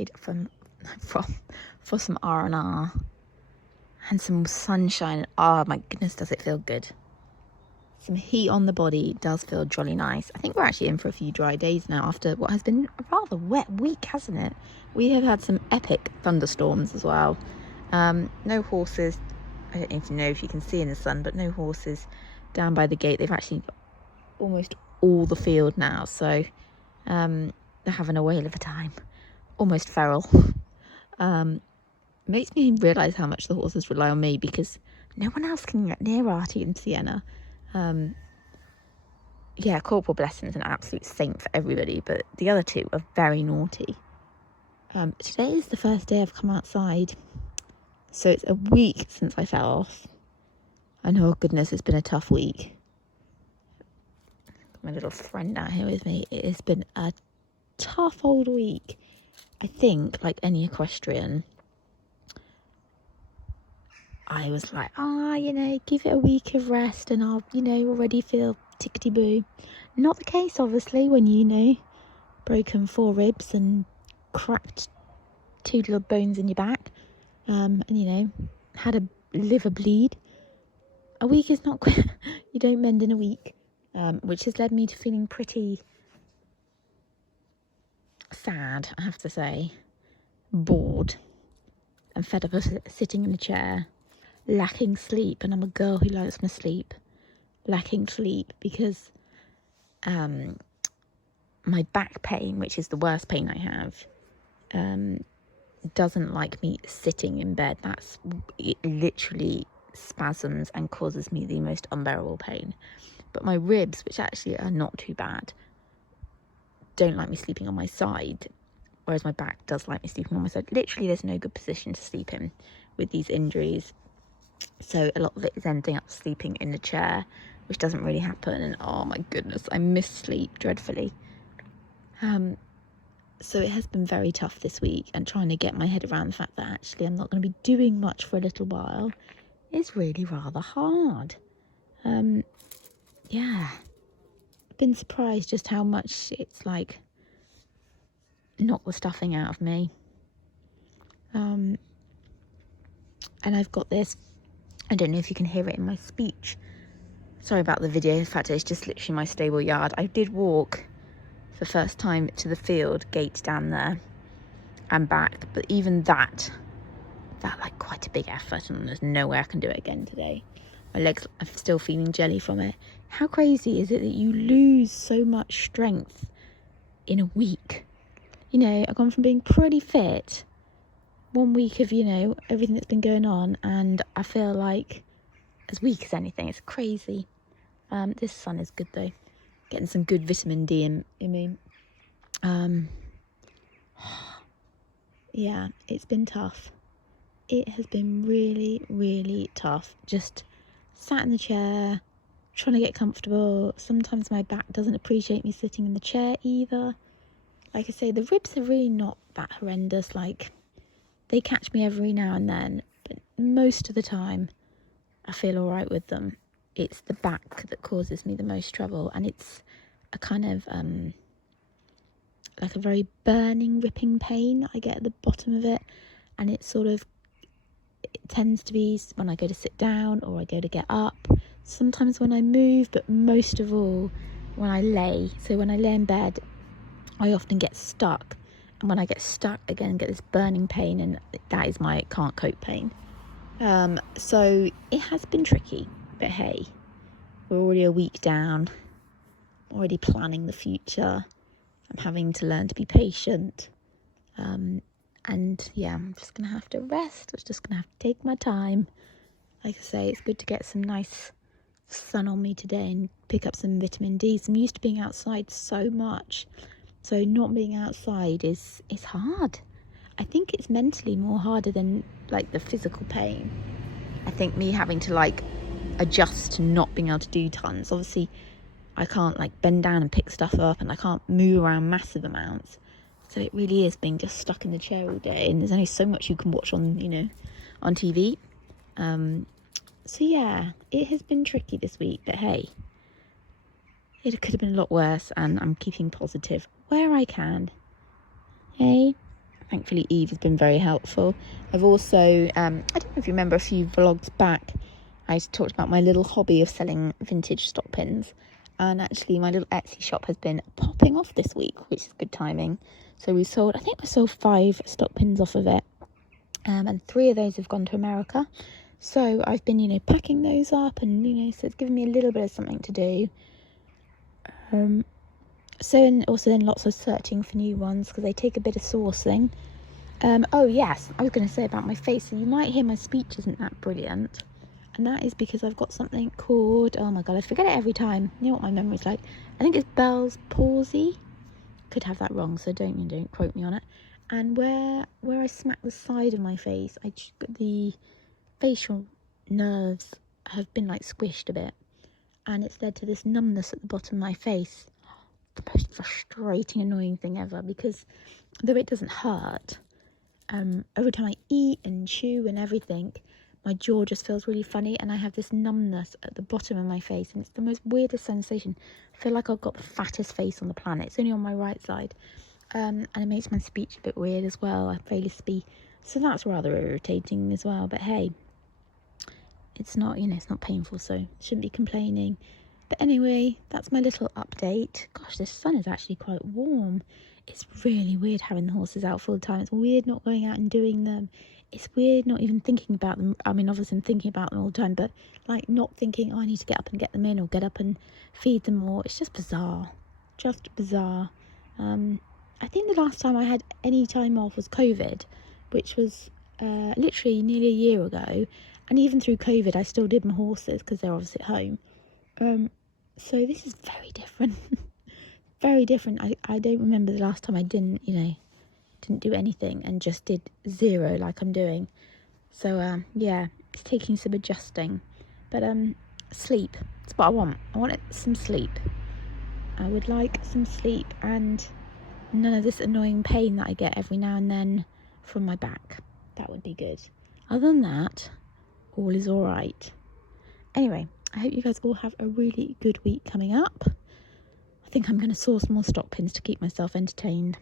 outside for some R&R and some sunshine. Oh my goodness, does it feel good. Some heat on the body does feel jolly nice. I think we're actually in for a few dry days now after what has been a rather wet week, hasn't it? We have had some epic thunderstorms as well. No horses. I don't even know if you can see in the sun, but no horses down by the gate. They've actually got almost all the field now, so they're having a whale of a time. Almost feral. Makes me realise how much the horses rely on me, because no one else can get near Artie and Sienna. Yeah, Corporal, bless him, is an absolute saint for everybody, but the other two are very naughty. Today is the first day I've come outside, so it's a week since I fell off. And oh goodness, it's been a tough week. My little friend out here with me. It has been a tough old week. I think, like any equestrian, I was like, give it a week of rest and I'll, already feel tickety-boo. Not the case, obviously, when broken 4 ribs and cracked 2 little bones in your back, and had a liver bleed. A week is not quick. You don't mend in a week, which has led me to feeling pretty sad, I have to say, bored and fed up of sitting in a chair, lacking sleep. And I'm a girl who likes my sleep. Lacking sleep because my back pain, which is the worst pain I have, doesn't like me sitting in bed. It literally spasms and causes me the most unbearable pain. But my ribs, which actually are not too bad, don't like me sleeping on my side, whereas my back does like me sleeping on my side. Literally, there's no good position to sleep in with these injuries. So a lot of it is ending up sleeping in the chair, which doesn't really happen. And oh my goodness, I miss sleep dreadfully. So it has been very tough this week, and trying to get my head around the fact that actually I'm not going to be doing much for a little while is really rather hard. Yeah, I've been surprised just how much it's like knocked the stuffing out of me. And I've got this, I don't know if you can hear it in my speech. Sorry about the video. In fact, it's just literally my stable yard. I did walk the first time to the field gate down there and back, but even that felt like quite a big effort, and there's no way I can do it again today. My legs are still feeling jelly from it. How crazy is it that you lose so much strength in a week? I've gone from being pretty fit, 1 week of everything that's been going on, and I feel like as weak as anything. It's crazy. This sun is good though, getting some good vitamin D in me. Yeah, it's been tough. It has been really, really tough. Just sat in the chair, trying to get comfortable. Sometimes my back doesn't appreciate me sitting in the chair either. Like I say, the ribs are really not that horrendous. Like, they catch me every now and then, but most of the time I feel all right with them. It's the back that causes me the most trouble, and it's a kind of like a very burning, ripping pain I get at the bottom of it, and it tends to be when I go to sit down or I go to get up, sometimes when I move, but most of all when I lay. So when I lay in bed, I often get stuck, and when I get stuck again, get this burning pain, and that is my can't cope pain. So it has been tricky, but hey, we're already a week down, already planning the future. I'm having to learn to be patient, and yeah, I'm just gonna have to rest. I'm just gonna have to take my time. Like I say, it's good to get some nice sun on me today and pick up some vitamin D. I'm used to being outside so much, so not being outside is hard. I think it's mentally more harder than like the physical pain. I think me having to like adjust to not being able to do tons. Obviously, I can't like bend down and pick stuff up, and I can't move around massive amounts. So it really is being just stuck in the chair all day, and there's only so much you can watch on, on TV. So yeah, it has been tricky this week, but hey, it could have been a lot worse, and I'm keeping positive where I can. Hey, thankfully Eve has been very helpful. I've also, I don't know if you remember a few vlogs back, I talked about my little hobby of selling vintage stock pins. And actually my little Etsy shop has been popping off this week, which is good timing. So I think I sold 5 stock pins off of it. And 3 of those have gone to America. So I've been, packing those up and, so it's given me a little bit of something to do. And also then lots of searching for new ones because they take a bit of sourcing. Oh yes, I was going to say about my face. So you might hear my speech isn't that brilliant. And that is because I've got something called, oh my God, I forget it every time. You know what my memory's like. I think it's Bell's palsy. Could have that wrong, so don't quote me on it. And where I smack the side of my face, the facial nerves have been like squished a bit, and it's led to this numbness at the bottom of my face. The most frustrating, annoying thing ever, because though it doesn't hurt, every time I eat and chew and everything, my jaw just feels really funny, and I have this numbness at the bottom of my face, and it's the most weirdest sensation. I feel like I've got the fattest face on the planet. It's only on my right side, and it makes my speech a bit weird as well. I fail to speak, so that's rather irritating as well. But hey, it's not, it's not painful, so shouldn't be complaining. But anyway, that's my little update. Gosh, the sun is actually quite warm. It's really weird having the horses out full time. It's weird not going out and doing them. It's weird not even thinking about them. I mean, obviously I'm thinking about them all the time, but like not thinking, oh, I need to get up and get them in, or get up and feed them more. It's just bizarre. Just bizarre. I think the last time I had any time off was COVID, which was literally nearly a year ago. And even through COVID, I still did my horses because they're obviously at home. So this is very different. Very different. I don't remember the last time I didn't do anything and just did 0 like I'm doing. So yeah, it's taking some adjusting. But sleep, that's what I want. I want some sleep. I would like some sleep and none of this annoying pain that I get every now and then from my back. That would be good. Other than that, all is all right. Anyway, I hope you guys all have a really good week coming up. I think I'm going to source more stock pins to keep myself entertained.